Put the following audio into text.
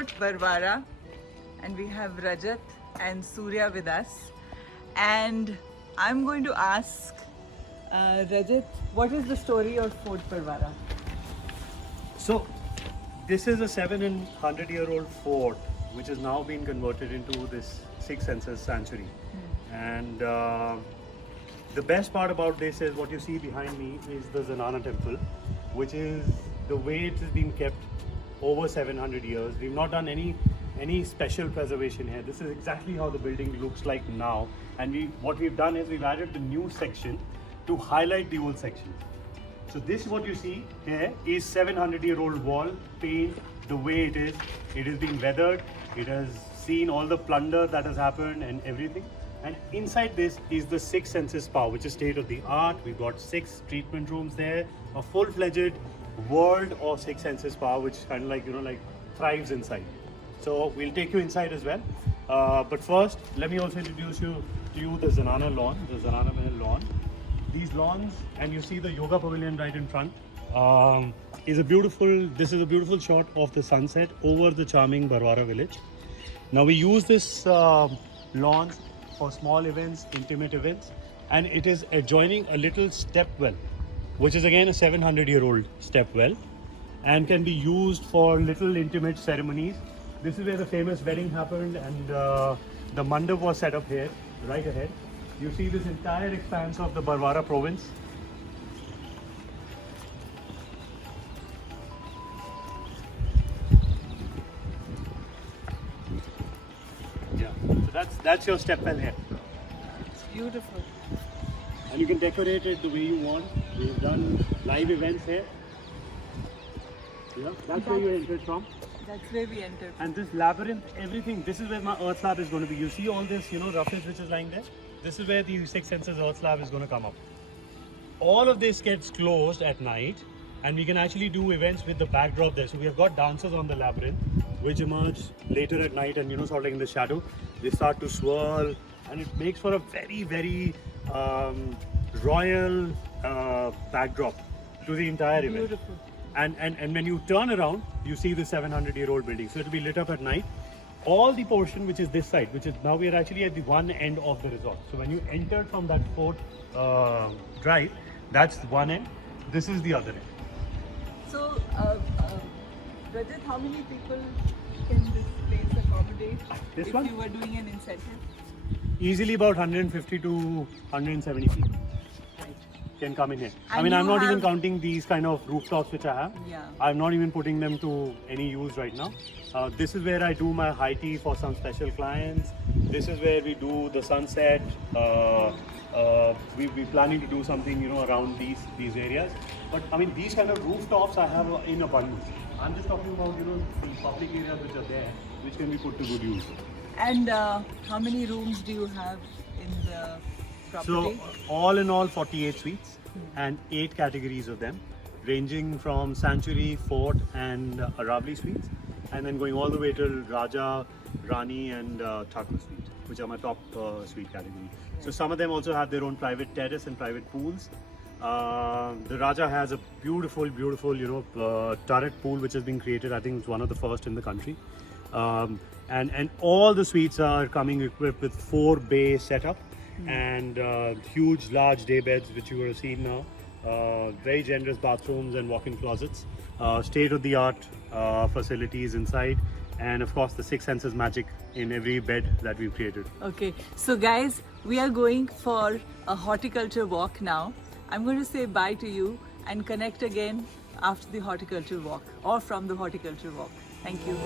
Fort Barwara, and we have Rajat and Surya with us. And I'm going to ask Rajat, what is the story of Fort Barwara? So, this is a 700-year-old fort which has now been converted into this Six Senses sanctuary. And the best part about this is what you see behind me is the Zanana temple, which is the way it has been kept over 700 years. We've not done any special preservation here. This is exactly how the building looks like now. And what we've done is we've added the new section to highlight the old section. So this, what you see here, is 700-year-old wall, paint the way it is. It is being weathered. It has seen all the plunder that has happened and everything. And inside this is the Six Senses Spa, which is state of the art. We've got 6 treatment rooms there, a full-fledged world of Six Senses Spa, which kind of like thrives inside. So we'll take you inside as well. But first, let me also introduce you to the Zanana lawn, the Zanana Mahal lawn. These lawns, and you see the yoga pavilion right in front, this is a beautiful shot of the sunset over the charming Barwara village. Now we use this lawn for small events, intimate events, and it is adjoining a little step well, which is again a 700-year-old step well, and can be used for little intimate ceremonies. This is where the famous wedding happened, and the mandap was set up here, right ahead. You see this entire expanse of the Barwara province. Yeah, so that's your step well here. It's beautiful. And you can decorate it the way you want. We've done live events here. Yeah, that's where you entered from. That's where we entered. And this labyrinth, everything, this is where my earth slab is going to be. You see all this, roughage which is lying there? This is where the Six Senses earth slab is going to come up. All of this gets closed at night, and we can actually do events with the backdrop there. So we have got dancers on the labyrinth, which emerge later at night, and sort of like in the shadow, they start to swirl, and it makes for a very, very royal backdrop to the entire event. Beautiful. And when you turn around, you see the 700-year-old building. So it will be lit up at night. All the portion which is this side, which is now we are actually at the one end of the resort. So when you entered from that fort drive, that's one end. This is the other end. So, Rajat, how many people can this place accommodate if you were doing an incentive? Easily about 150 to 170 people. Can come in here. And I'm not even counting these kind of rooftops which I have. Yeah. I'm not even putting them to any use right now. This is where I do my high tea for some special clients. This is where we do the sunset. We're planning to do something, around these areas. But these kind of rooftops I have in abundance. I'm just talking about, the public areas which are there, which can be put to good use. And how many rooms do you have in the property? So all in all 48 suites and 8 categories of them, ranging from Sanctuary, Fort and Aravali suites, and then going all the way till Raja, Rani and Thakur suite, which are my top suite category. So some of them also have their own private terrace and private pools. The Raja has a beautiful, turret pool which has been created. I think it's one of the first in the country. And all the suites are coming equipped with 4-bay setup. And huge large day beds which you would have seen now, very generous bathrooms and walk-in closets, state-of-the-art facilities inside, and of course the Six Senses magic in every bed that we've created. Okay, so guys, we are going for a horticulture walk now. I'm going to say bye to you and connect again after the horticulture walk or from the horticulture walk. Thank you.